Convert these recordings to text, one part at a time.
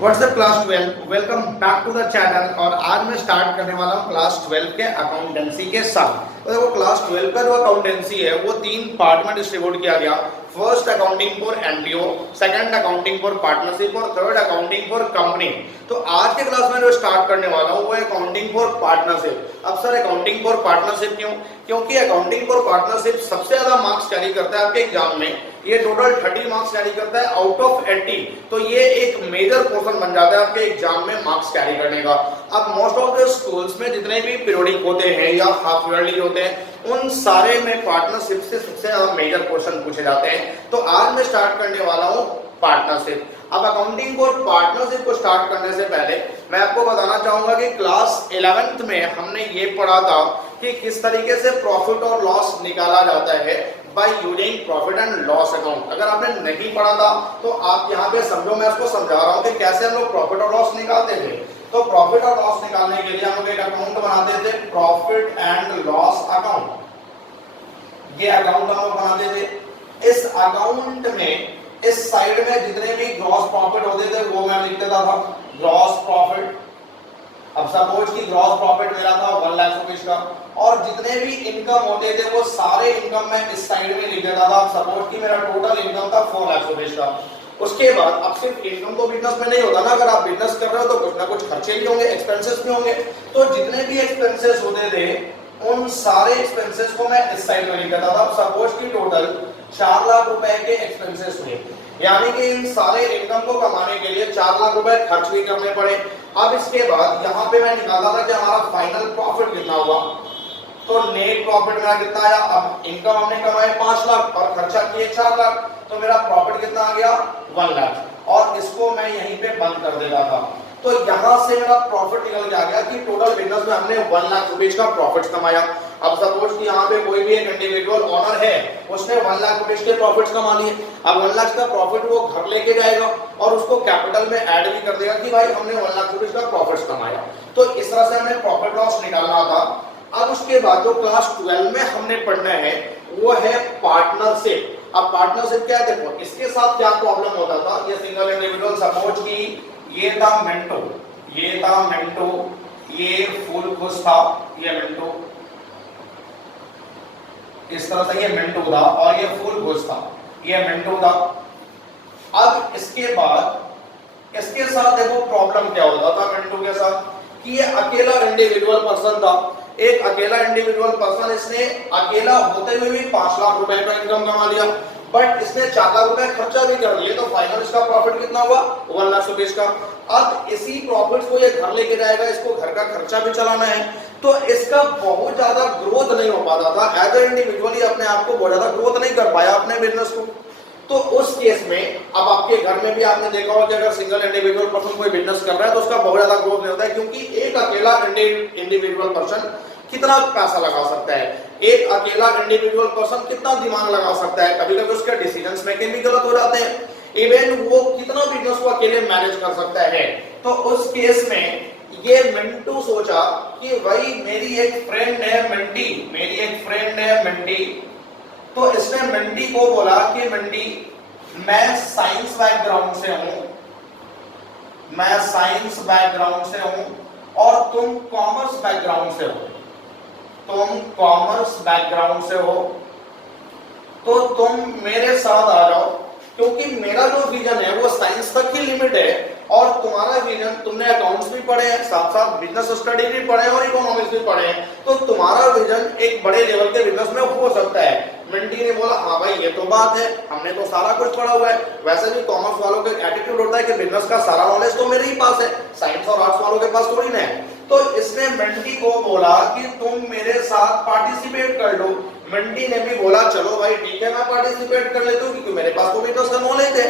WhatsApp class 12 welcome back to the channel. और आज मैं स्टार्ट करने वाला हूँ क्लास 12 के अकाउंटेंसी के साथ। तो देखो क्लास 12 का जो अकाउंटेंसी है वो तीन पार्ट में डिस्ट्रीब्यूट किया गया। First accounting for MPO, second accounting for partnership और थर्ड अकाउंटिंग फॉर कंपनी। तो आज के क्लास में जो स्टार्ट करने वाला हूँ वो अकाउंटिंग फॉर पार्टनरशिप। अब सर अकाउंटिंग फॉर पार्टनरशिप क्यों? क्योंकि अकाउंटिंग फॉर पार्टनरशिप सबसे ज्यादा मार्क्स कैरी करता है आपके एग्जाम में। ये टोटल 30 मार्क्स कैरी करता है आउट ऑफ 80। तो ये एक मेजर पोर्शन बन जाता है आपके एग्जाम में मार्क्स कैरी करने का। अब मोस्ट ऑफ द स्कूल्स में जितने भी पीरियोडिक होते हैं या हाफ ईयरली होते हैं उन सारे में पार्टनरशिप से सबसे ज्यादा मेजर क्वेश्चन पूछे जाते हैं। तो आज मैं स्टार्ट करने वाला हूँ पार्टनरशिप। अब अकाउंटिंग फॉर पार्टनरशिप को स्टार्ट करने से पहले मैं आपको बताना चाहूंगा कि क्लास 11th में हमने ये पढ़ा था कि किस तरीके से प्रॉफिट और लॉस निकाला जाता है by using profit and loss account. अगर आपने नहीं पढ़ा था तो आप यहाँ पे समझो, मैं उसको समझा रहा हूँ कि कैसे हम लोग प्रॉफिट और लॉस निकालते थे। तो प्रॉफिट और लॉस निकालने के लिए हम लोग एक अकाउंट बनाते थे, प्रॉफिट एंड लॉस अकाउंट। ये अकाउंट हम लोग बनाते थे। इस अकाउंट में इस साइड में जितने भी ग्रॉस प्रॉफिट होते थे वो मैं लिख देता था ग्रॉस प्रॉफिट। अब सपोज कि ग्रॉस प्रॉफिट मेरा था 1 लाख रुपीस का और जितने भी इनकम होते थे वो सारे इनकम मैं इस साइड में लिख देता था। सपोज कि मेरा टोटल इनकम था 4 लाख रुपीस का। उसके बाद अब सिर्फ इनकम तो बिजनेस में नहीं होता ना, अगर आप बिजनेस कर रहे हो तो कुछ ना कुछ खर्चे भी होंगे, एक्सपेंसेस भी होंगे। तो जितने भी एक्सपेंसेस होते थे उन सारे एक्सपेंसेस को मैं इस साइड में लिख देता था। सपोज कि टोटल 4 लाख रुपए के एक्सपेंसेस हुए, यानी कि इन सारे इनकम को कमाने के लिए 4 लाख रुपए खर्च भी करने पड़े। अब इसके बाद यहाँ पे मैं निकाला था कि हमारा फाइनल प्रॉफिट कितना हुआ। तो नेट प्रॉफिट मेरा कितना आया? अब इनकम हमने कमाए 5 लाख और खर्चा किए 4 लाख, तो मेरा प्रॉफिट कितना आ गया? 1 लाख। और इसको मैं यहीं पे बंद कर देता था। तो यहां से मेरा प्रॉफिट निकल के आ गया कि टोटल बिजनेस में हमने 1 लाख रुपीस का प्रॉफिट कमाया। अब सपोज कि यहाँ पे कोई भी एक इंडिविजुअल ओनर है, उसने 1 लाख रुपीस के प्रॉफिट कमा लिए। अब 1 लाख का प्रॉफिट वो घर लेके जाएगा और उसको कैपिटल में ऐड भी कर देगा कि भाई हमने 1 लाख रुपीस का प्रॉफिट कमाया। तो इस तरह से हमें प्रॉफिट लॉस निकालना था। अब उसके बाद जो क्लास 12 में हमने पढ़ना है वो है पार्टनरशिप। अब पार्टनरशिप क्या है? देखो इसके साथ क्या प्रॉब्लम होता था। ये सिंगल इंडिविजुअल, सपोज कि ये था मिंटू, ये फूल खुश था, ये मिंटू, इस तरह से ये मिंटू था और ये फूल खुश था, ये मिंटू था। अब इसके बाद इसके साथ देखो प्रॉब्लम क्या होता था मिंटू के साथ कि ये अकेला इंडिविजुअल पर्सन था। एक अकेला इंडिविजुअल पर्सन, इसने अकेला होते हुए भी 5 लाख रुपए का इनकम कमा लिया, बट इसने 4 लाख रुपए खर्चा भी कर लिए। तो फाइनल इसका प्रॉफिट कितना हुआ? 1 लाख रुपीस का। अब इसी प्रॉफिट को ये घर लेके जाएगा, इसको घर का खर्चा भी चलाना है। तो इसका बहुत ज्यादा ग्रोथ नहीं हो पाता था। एज ए इंडिविजुअली अपने आप को बहुत ज्यादा ग्रोथ नहीं कर पाया अपने बिजनेस को। तो उस केस में अब आपके घर में भी आपने देखा होगा कि अगर सिंगल इंडिविजुअल पर्सन कोई बिजनेस कर रहा है तो उसका बहुत ज्यादा ग्रोथ नहीं होता है, क्योंकि एक अकेला इंडिविजुअल पर्सन कितना पैसा लगा सकता है, एक अकेला इंडिविजुअल पर्सन कितना दिमाग लगा सकता है। कभी कभी उसके डिसीजंस मेकिंग भी गलत हो जाते हैं। इवन वो कितना बिजनेस को अकेले मैनेज कर सकता है। तो उस केस में ये मिंटू सोचा कि भाई मेरी एक फ्रेंड है मिंटी, तो इसने मिंटी को बोला कि मिंटी मैं साइंस बैकग्राउंड से हूं और तुम कॉमर्स बैकग्राउंड से हो, तो तुम मेरे साथ आ जाओ, क्योंकि मेरा जो विजन है वो साइंस तक ही लिमिट है और तुम्हारा विजन, तुमने अकाउंट्स भी पढ़े हैं, साथ साथ बिजनेस स्टडी भी पढ़े हैं और इकोनॉमिक्स भी पढ़े हैं, तो तुम्हारा विजन एक बड़े लेवल के बिजनेस में हो सकता है। मिंटी ने बोला हाँ भाई ये तो बात है, हमने तो सारा कुछ पढ़ा हुआ है। वैसे भी कॉमर्स वालों का एटीट्यूड होता है कि बिजनेस का सारा नॉलेज तो मेरे ही पास है, साइंस और आर्ट्स वालों के पास थोड़ी ना है। तो इसने मिंटी को बोला कि तुम मेरे साथ पार्टिसिपेट कर लो। मिंटी ने भी बोला चलो भाई ठीक है मैं पार्टिसिपेट कर लेता हूँ, क्योंकि मेरे पास तो बिजनेस का नॉलेज है।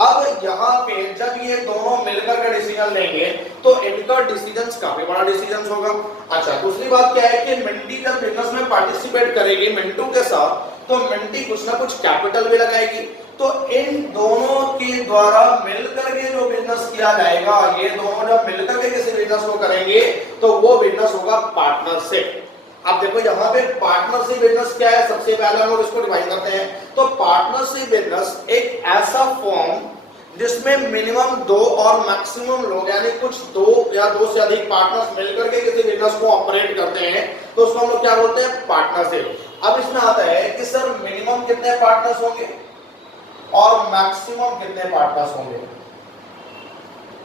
अब यहाँ पे जब ये दोनों मिलकर का डिसीजन लेंगे तो इनका डिसीजन काफी बड़ा डिसीजन होगा। अच्छा, दूसरी बात क्या है कि मिंटी जब बिजनेस में पार्टिसिपेट करेगी मिंटू के साथ, तो मिंटी कुछ ना कुछ कैपिटल भी लगाएगी। तो इन दोनों के द्वारा मिलकर के जो बिजनेस किया जाएगा, ये दोनों जब मिलकर के किसी बिजनेस को करेंगे तो वो बिजनेस होगा पार्टनरशिप। अब देखो यहाँ पे पार्टनरशिप बिजनेस क्या है, सबसे पहले हम लोग इसको डिफाइन करते हैं। तो पार्टनरशिप बिजनेस एक ऐसा फॉर्म जिसमें मिनिमम 2 और मैक्सिमम लोग यानी कुछ 2 या 2 से अधिक पार्टनर्स मिलकर के किसी बिजनेस को ऑपरेट करते हैं तो उसको हम लोग क्या बोलते हैं, पार्टनरशिप। अब इसमें आता है कि सर मिनिमम कितने पार्टनर्स होंगे और मैक्सिमम कितने पार्टनर्स होंगे।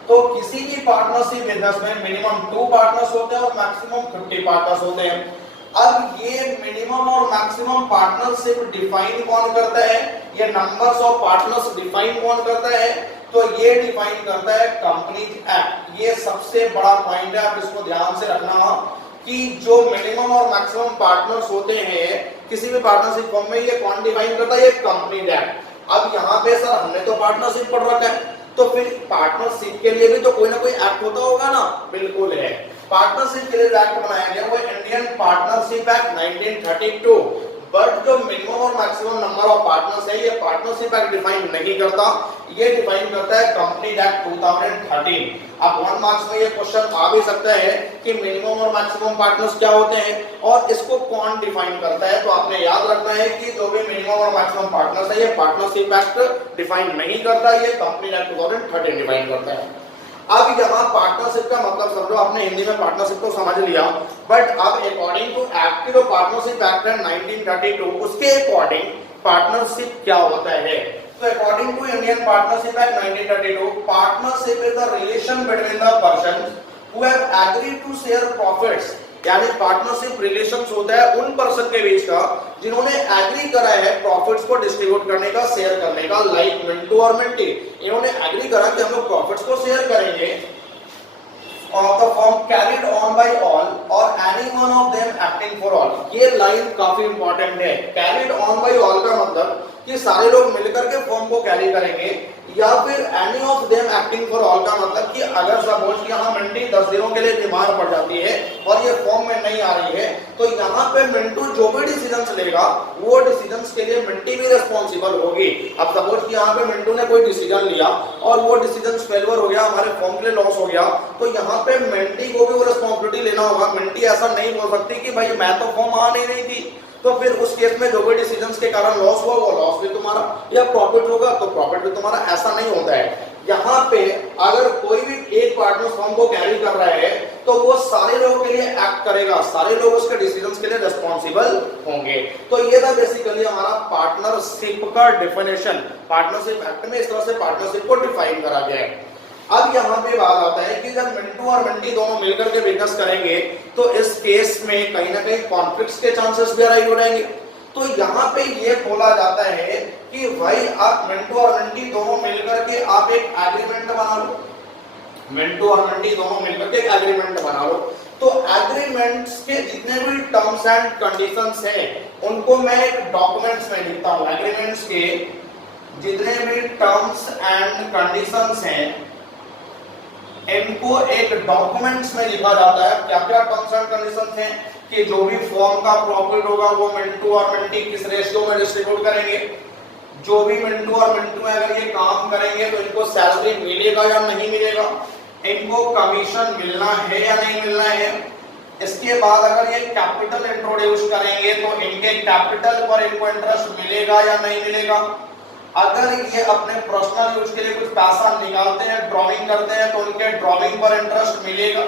तो किसी भी पार्टनरशिप बिजनेस में मिनिमम 2 पार्टनर्स होते हैं और मैक्सिमम 50 पार्टनर्स होते हैं। अब ये मिनिमम और मैक्सिमम पार्टनरशिप डिफाइन कौन करता है, ये नंबर्स ऑफ पार्टनर्स डिफाइन कौन करता है, तो ये डिफाइन करता है कंपनीज एक्ट। ये सबसे बड़ा पॉइंट है, आप इसको ध्यान से रखना कि जो मिनिमम और मैक्सिमम पार्टनर्स होते हैं किसी भी पार्टनरशिप फॉर्म में, ये कौन डिफाइन करता है, ये कंपनीज एक्ट। अब यहाँ पे सर हमने तो पार्टनरशिप पढ़ रखा है, तो फिर पार्टनरशिप के लिए भी तो कोई ना कोई एक्ट होता होगा ना, बिल्कुल है। पार्टनरशिप के लिए एक्ट बनाया गया वो इंडियन पार्टनरशिप एक्ट 1932। बट जो मिनिमम और मैक्सिमम नंबर ऑफ पार्टनर्स है ये पार्टनरशिप एक्ट डिफाइन नहीं करता, ये डिफाइन करता है कंपनी एक्ट 2013। अब 1 मार्क्स में ये क्वेश्चन आ भी सकता है कि मिनिमम और मैक्सिमम पार्टनर्स क्या होते हैं और इसको कौन डिफाइन करता है। तो आपने याद रखना है कि जो भी मिनिमम और मैक्सिमम पार्टनर्स है ये पार्टनरशिप एक्ट डिफाइन नहीं करता, ये कंपनी एक्ट 2013 डिफाइन करता है। अब यहाँ पार्टनरशिप का मतलब समझो, आपने हिंदी में पार्टनरशिप को समझ लिया, बट अब अकॉर्डिंग टू एक्ट, जो पार्टनरशिप एक्ट है 1932, उसके अकॉर्डिंग पार्टनरशिप क्या होता है। तो according to Indian partnership act 1932, partnership is the relation between the persons who have agreed to share profits. यानी पार्टनरशिप रिलेशंस होता है उन पर्सन के बीच का जिन्होंने एग्री करा है प्रॉफिट्स को डिस्ट्रीब्यूट करने का, शेयर करने का, लाइक मिंटू और मिंटी। इन्होंने एग्री करा कि हम लोग प्रॉफिट्स को शेयर करेंगे of the firm carried on by all or any one of them acting for all। ये लाइन काफी इंपॉर्टेंट है। carried on by all का मतलब कि सारे लोग मिलकर के फॉर्म को कैरी करेंगे, या फिर any of them acting for all का मतलब कि अगर सपोज कि यहाँ मिंटी 10 दिनों के लिए बीमार पड़ जाती है और ये फॉर्म में नहीं आ रही है, तो यहाँ पे मिंटू जो भी डिसीजंस लेगा वो डिसीजंस के लिए मिंटी भी रिस्पॉन्सिबल होगी। अब सपोज कि यहाँ पे मिंटू ने कोई डिसीजन लिया और वो डिसीजन फेलियर हो गया, हमारे फॉर्म के लिए लॉस हो गया, तो यहाँ पे मिंटी को भी वो रिस्पॉन्सिबिलिटी लेना होगा। मिंटी ऐसा नहीं बोल सकती कि भाई मैं तो फॉर्म आ नहीं रही थी, तो फिर उस केस में जो भी डिसीजंस के कारण लॉस हुआ वो लॉस भी तुम्हारा, या प्रॉफिट होगा तो प्रॉफिट भी तुम्हारा, ऐसा नहीं होता है। यहाँ पे अगर कोई भी एक पार्टनर फॉर्म को कैरी कर रहा है तो वो सारे लोगों के लिए एक्ट करेगा, सारे लोग उसके डिसीजंस के लिए रिस्पॉन्सिबल होंगे। तो ये था बेसिकली हमारा पार्टनरशिप का डेफिनेशन। पार्टनरशिप एक्ट में इस तरह से पार्टनरशिप को डिफाइन करा गया है। अब यहाँ पे बात आता है कि जब मिंटू और मिंटी दोनों मिलकर के बिजनेस करेंगे तो इस केस में कहीं ना कहीं कॉन्फ्लिक्ट्स के चांसेस भी अराइज हो जाएंगे। तो यहाँ पे ये बोला जाता है कि भाई आप मिंटू और मिंटी दोनों मिलकर के आप एक एग्रीमेंट बना लो, मिंटू और मिंटी दोनों मिलकर के एक एग्रीमेंट बना लो। तो एग्रीमेंट्स के जितने भी टर्म्स एंड कंडीशंस हैं उनको मैं एक डॉक्यूमेंट्स में लिखता हूँ। एग्रीमेंट्स के जितने भी टर्म्स एंड कंडीशंस हैं इनको एक डॉक्यूमेंट्स में लिखा जाता है। क्या क्या टर्म्स एंड कंडीशंस हैं कि जो भी फॉर्म का प्रॉफिट होगा वो मिंटू और मिंटी किस रेशियो में डिस्ट्रीब्यूट करेंगे, जो भी मिंटू और मिंटू अगर ये काम करेंगे तो इनको सैलरी मिलेगा या नहीं मिलेगा, इनको कमीशन मिलना है या नहीं मिलना है। इसके बाद अगर ये कैपिटल इंट्रोड्यूस करेंगे तो इनके कैपिटल पर इनको इंटरेस्ट मिलेगा या नहीं मिलेगा। अगर ये अपने पर्सनल यूज के लिए कुछ पैसा निकालते हैं, ड्राइंग करते हैं, तो उनके ड्राइंग पर इंटरेस्ट मिलेगा,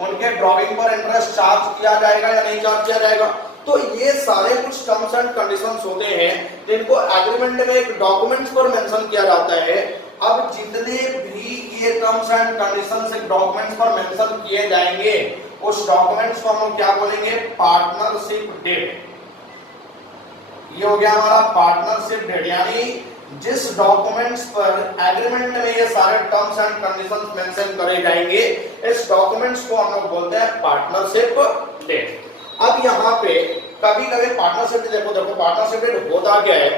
उनके ड्राइंग पर इंटरेस्ट चार्ज किया जाएगा या नहीं चार्ज किया जाएगा। तो ये सारे कुछ टर्म्स एंड कंडीशंस होते हैं जिनको एग्रीमेंट में एक डॉक्यूमेंट्स पर मेंशन किया जाता है। अब जितने भी ये टर्म्स एंड कंडीशंस एक डॉक्यूमेंट्स पर मेंशन किए जाएंगे उस डॉक्यूमेंट्स को हम क्या बोलेंगे, पार्टनरशिप डेट। ये हो गया हमारा पार्टनरशिप डेट, यानी जिस डॉक्यूमेंट्स पर एग्रीमेंट में ये सारे टर्म्स एंड कंडीशंस मेंशन करे जाएंगे इस डॉक्यूमेंट्स को हम लोग बोलते हैं पार्टनरशिप डेट। अब यहाँ पे कभी कभी पार्टनरशिप देखो पार्टनरशिप डेट होता क्या है,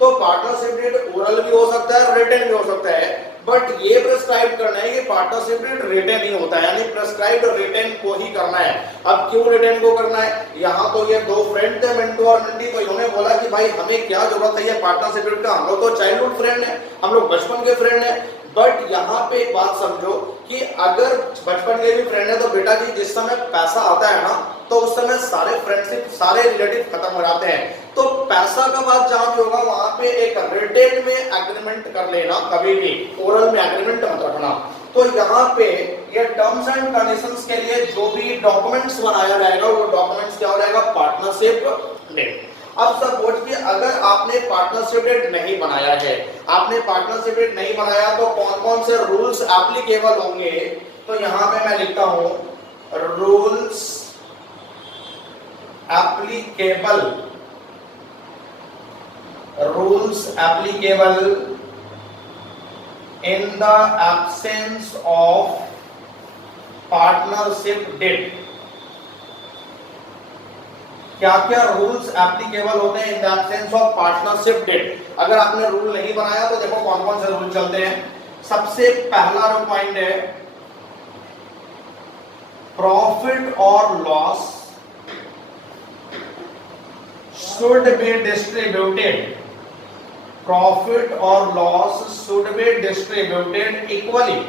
तो पार्टनरशिप डेट ओरल भी हो सकता है, रिटन भी हो सकता है, बट ये प्रेस्क्राइब करना है कि पार्टनरशिप डेट रिटन ही होता है, यानी प्रेस्क्राइब्ड रिटन को ही करना है। अब क्यों रिटन को करना है, यहाँ तो ये दो फ्रेंड थे मिंटू और मिंटी, तो इन्होंने बोला कि भाई हमें क्या जरूरत है ये पार्टनरशिप डेट का, हम लोग तो चाइल्डहुड फ्रेंड है, हम लोग बचपन के फ्रेंड है। बट यहाँ पे एक बात समझो कि अगर बचपन के भी फ्रेंड है तो बेटा जी जिस समय पैसा आता है ना तो उस समय सारे फ्रेंडशिप सारे रिलेटिव खत्म हो जाते हैं। तो पैसा का बात जहां भी होगा वहां पे एक रिटेन में एग्रीमेंट कर लेना, कभी भी ओरल में एग्रीमेंट मत रखना। तो यहाँ पे ये टर्म्स एंड कंडीशंस के लिए जो भी डॉक्यूमेंट्स बनाया जाएगा वो डॉक्यूमेंट्स क्या हो जाएगा, पार्टनरशिप डेट। अब सपोज कि अगर आपने पार्टनरशिप डेट नहीं बनाया है, आपने पार्टनरशिप डेट नहीं बनाया तो कौन कौन से रूल्स एप्लीकेबल होंगे, तो यहां पे मैं लिखता हूं rules applicable, rules applicable in the absence of partnership deed. क्या क्या रूल्स एप्लीकेबल होते हैं in the absence of partnership deed. अगर आपने रूल नहीं बनाया तो देखो कौन कौन से रूल चलते हैं। सबसे पहला पॉइंट है प्रॉफिट और loss should be distributed, profit और loss should be distributed equally,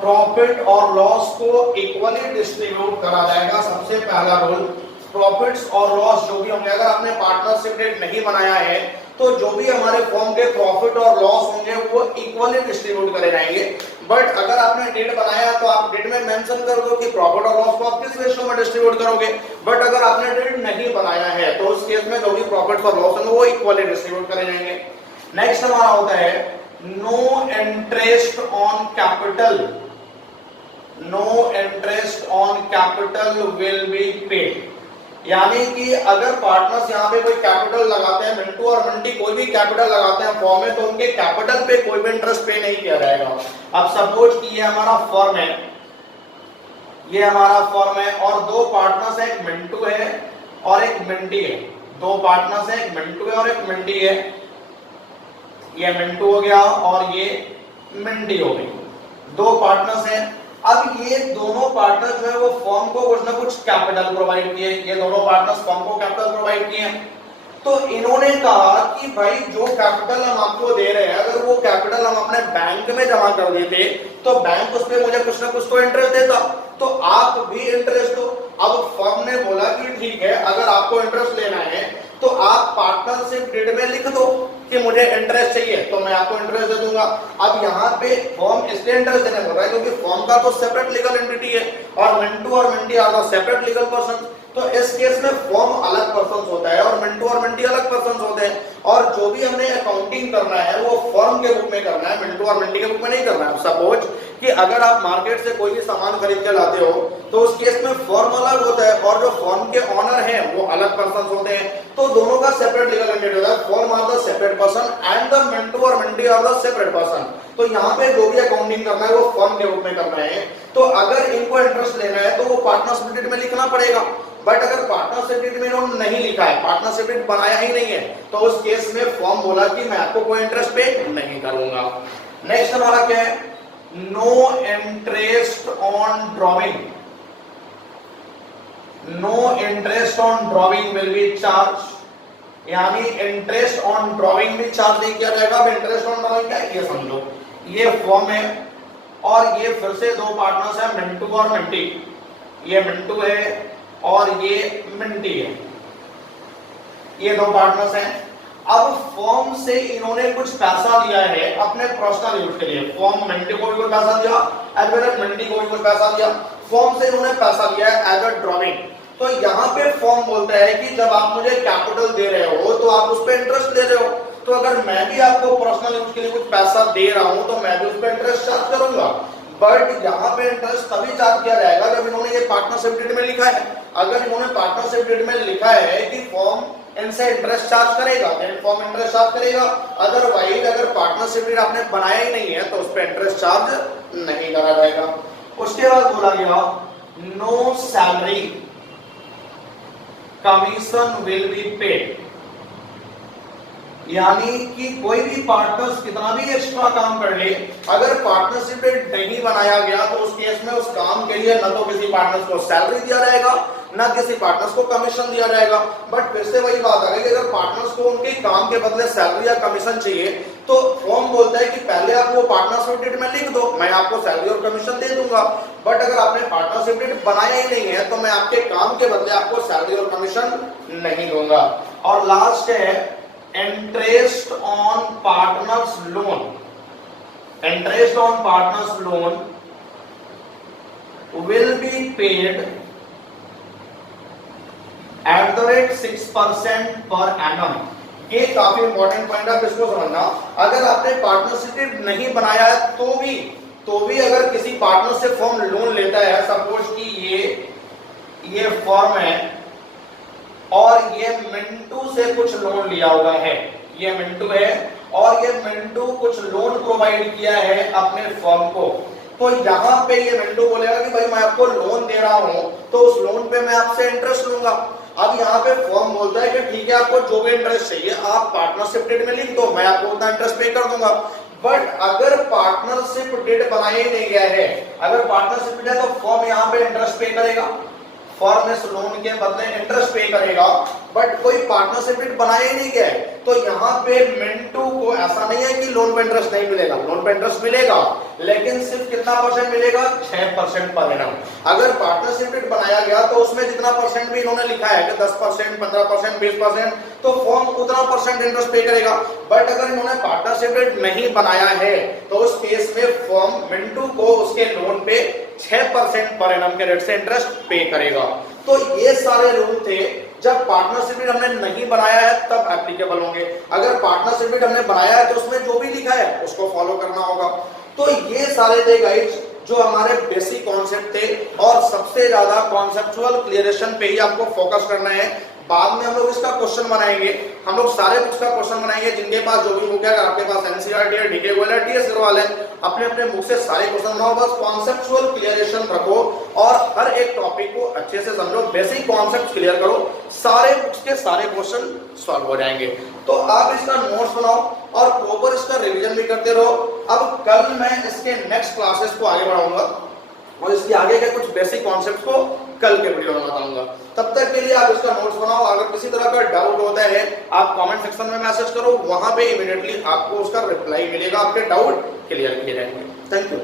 profit और लॉस को इक्वली डिस्ट्रीब्यूट करा जाएगा। सबसे पहला रूल प्रॉफिट्स और लॉस जो भी होंगे, अगर आपने पार्टनरशिप डेट नहीं बनाया है तो जो भी हमारे फॉर्म के प्रॉफिट और लॉस होंगे वो इक्वली डिस्ट्रीब्यूट करे जाएंगे। बट अगर आपने डेट बनाया तो आप डेट में मेंशन कर दो कि प्रॉफिट और लॉस को आप किस रेशियो में डिस्ट्रीब्यूट करोगे। बट अगर आपने डेट नहीं बनाया है तो उस केस में जो भी प्रॉफिट और लॉस होंगे वो इक्वली डिस्ट्रीब्यूट करे जाएंगे। नेक्स्ट हमारा होता है no interest on capital, no interest on capital will be paid. यानी कि अगर पार्टनर्स यहाँ पे कोई कैपिटल लगाते हैं, मिंटू और मंटी कोई भी कैपिटल लगाते हैं फॉर्म में, तो उनके कैपिटल पे कोई भी इंटरेस्ट पे नहीं किया जाएगा। अब सपोज कि ये हमारा फॉर्म है, ये हमारा फॉर्म है और दो पार्टनर्स है, एक मिंटू है और एक मंटी है। दो पार्टनर्स है, एक मिंटू है और एक मंटी है। ये मिंटू हो गया और ये मंटी हो गई, दो पार्टनर्स हैं। अब ये दोनों पार्टनर जो है वो फर्म को कुछ ना कुछ कैपिटल प्रोवाइड किए, ये दोनों पार्टनर्स फर्म को कैपिटल प्रोवाइड किए। तो इन्होंने कहा कि भाई जो कैपिटल हम आपको दे रहे हैं अगर वो कैपिटल हम अपने बैंक में जमा कर देते तो बैंक उस पर मुझे कुछ ना कुछ तो इंटरेस्ट देता, तो आप भी इंटरेस्ट दो। अब फर्म ने बोला कि ठीक है अगर आपको इंटरेस्ट लेना है तो आप पार्टनरशिप डेट में लिख दो कि मुझे इंटरेस्ट चाहिए तो मैं आपको इंटरेस्ट दे दूंगा। अब यहाँ पे फॉर्म इसलिए इंटरेस्ट देने बोल रहा है क्योंकि फॉर्म का तो सेपरेट लीगल एंटिटी है और मिंटू और Manti are the separate legal person. तो इस केस में फॉर्म अलग पर्सन होता है और मिंटू और मंटी अलग पर्सन होते हैं और जो भी हमने अकाउंटिंग करना है वो फॉर्म के बुक में करना है, मिंटू और मंटी के बुक में नहीं करना है। सपोज कि अगर आप मार्केट से कोई भी सामान खरीद के लाते हो तो उस केस में फॉर्म अलग होता है और जो फॉर्म के ऑनर हैं वो अलग पर्सन होते हैं, तो दोनों का सेपरेट लीगल एंटिटी होता है। Firm are the separate person and the Mintu और Manti are the separate person. तो यहाँ पे जो भी अकाउंटिंग करना है वो फॉर्म के बुक में करना है। तो अगर इनको इंटरेस्ट लेना है तो वो पार्टनरशिप डेट में लिखना पड़ेगा। बट अगर पार्टनरशिप डेट में इन्होंने नहीं लिखा है, पार्टनरशिप डेट बनाया ही नहीं है, तो उस केस में फॉर्म बोला कि मैं आपको कोई इंटरेस्ट पे नहीं करूंगा। नेक्स्ट हमारा क्या है, no interest on drawing, no interest on drawing will be charge, यानी इंटरेस्ट ऑन ड्रॉइंग भी चार्ज नहीं किया जाएगा। अब इंटरेस्ट ऑन ड्रॉइंग क्या है ये समझो, ये फॉर्म है और ये फिर से दो पार्टनर्स हैं मिंटू और मंटी, ये मिंटू है और ये मंटी है, ये दो पार्टनर्स हैं। अब फॉर्म से इन्होंने कुछ पैसा लिया है अपने पर्सनल यूज के लिए, फॉर्म मंटी को भी कुछ पैसा दिया एज वेल एज मंटी को भी कुछ पैसा दिया, फॉर्म से इन्होंने पैसा लिया है एज अ ड्रॉइंग। तो यहाँ पे फॉर्म बोलता है कि जब आप मुझे कैपिटल दे रहे हो तो आप उस पर इंटरेस्ट दे रहे हो, तो अगर मैं भी आपको पर्सनल यूज के लिए कुछ पैसा दे रहा हूं तो मैं भी उस पर इंटरेस्ट चार्ज करूंगा। बट यहाँ पे इंटरेस्ट तभी चार्ज किया जाएगा जब इन्होंने ये पार्टनरशिप डेट में लिखा है। अगर इन्होंने पार्टनरशिप डेट में लिखा है कि फॉर्म इनसे इंटरेस्ट चार्ज करेगा देन फॉर्म इंटरेस्ट चार्ज करेगा, अदरवाइज अगर पार्टनरशिप डेट आपने बनाया ही नहीं है तो उस पर इंटरेस्ट चार्ज नहीं करा जाएगा। उसके बाद बोला गया no salary commission will be paid, यानी कि कोई भी पार्टनर्स कितना भी एक्स्ट्रा काम कर ले, अगर पार्टनरशिप डेट नहीं बनाया गया तो उस केस में उस काम के लिए न तो किसी पार्टनर्स को सैलरी दिया जाएगा ना किसी पार्टनर्स को कमीशन दिया जाएगा। बट फिर से वही बात आ गई कि अगर पार्टनर्स को उनके काम के बदले सैलरी या कमीशन चाहिए तो फॉर्म बोलता है कि पहले आप वो पार्टनरशिप डीड में लिख दो, मैं आपको सैलरी और कमीशन दे दूंगा। बट अगर आपने पार्टनरशिप डीड बनाया ही नहीं है तो मैं आपके काम के बदले आपको सैलरी और कमीशन नहीं दूंगा। और लास्ट है interest on partners loan. Interest on partners loan will be paid at the rate 6% per annum। ये काफी इंपॉर्टेंट पॉइंट है, इसको समझना। अगर आपने पार्टनरशिप नहीं बनाया है तो भी अगर किसी पार्टनर से फर्म लोन लेता है, सपोज कि ये फर्म है और ये मिंटू से कुछ लोन लिया हुआ है, ये मिंटू है और ये मिंटू कुछ लोन प्रोवाइड किया है अपने फर्म को, तो यहां पे ये मिंटू बोलेगा कि भाई मैं आपको लोन दे रहा हूं तो उस लोन पे मैं आपसे इंटरेस्ट लूंगा। अब यहाँ पे फर्म बोलता है कि ठीक है, आपको जो भी इंटरेस्ट चाहिए आप पार्टनरशिप डीड में लिख दो, मैं आपको उतना इंटरेस्ट पे कर दूंगा। बट अगर पार्टनरशिप डीड बनाया ही नहीं गया है, अगर पार्टनरशिप डीड है तो फर्म यहाँ पे इंटरेस्ट पे करेगा, फर्म इस लोन के बदले इंटरेस्ट पे करेगा। बट कोई पार्टनरशिप डीड बनाया ही नहीं गया है तो यहाँ पे मिंटू को ऐसा नहीं है कि लोन पे इंटरेस्ट नहीं मिलेगा, लोन पे इंटरेस्ट मिलेगा, लेकिन सिर्फ कितना परसेंट मिलेगा, 6% पर एनम। अगर पार्टनरशिप डीड बनाया गया तो उसमें जितना परसेंट भी इन्होंने लिखा है कि 10%, 15%, 20%, तो फर्म उतना परसेंट इंटरेस्ट पे करेगा। बट अगर इन्होंने पार्टनरशिप डीड नहीं बनाया है तो उस केस में फर्म मिंटू को उसके लोन पे 6% पर एनम के रेट से इंटरेस्ट पे करेगा। तो ये सारे रूल थे, जब पार्टनरशिप डीड हमने नहीं बनाया है तब एप्लीकेबल होंगे। अगर पार्टनरशिप डीड हमने बनाया है तो उसमें जो भी लिखा है उसको फॉलो करना होगा। तो ये सारे थे गाइड्स जो हमारे बेसिक कॉन्सेप्ट थे, और सबसे ज्यादा कॉन्सेप्चुअल क्लियरेशन पे ही आपको फोकस करना है। बाद में हम लोग इसका क्वेश्चन बनाएंगे, हम लोग सारे बुक्स का क्वेश्चन बनाएंगे। जिनके पास जो भी बुक है, अगर आपके पास एनसीईआरटी है, डीके गोयल है, टीएस अग्रवाल है, अपने अपने बुक से सारे क्वेश्चन बनाओ, बस कॉन्सेप्चुअल क्लियरेशन रखो और हर एक टॉपिक को अच्छे से समझो, बेसिक कॉन्सेप्ट क्लियर करो, सारे बुक्स के सारे क्वेश्चन सॉल्व हो जाएंगे। तो आप इसका नोट्स बनाओ और प्रॉपर इसका रिवीजन भी करते रहो। अब कल मैं इसके नेक्स्ट क्लासेस को आगे बढ़ाऊंगा और इसके आगे के कुछ बेसिक कॉन्सेप्ट्स को कल के वीडियो में बताऊंगा। तब तक के लिए आप इसका नोट्स बनाओ। अगर किसी तरह का डाउट होता है आप कमेंट सेक्शन में मैसेज करो, वहां पे इमीडिएटली आपको उसका रिप्लाई मिलेगा, आपके डाउट क्लियर किए जाएंगे। Thank you.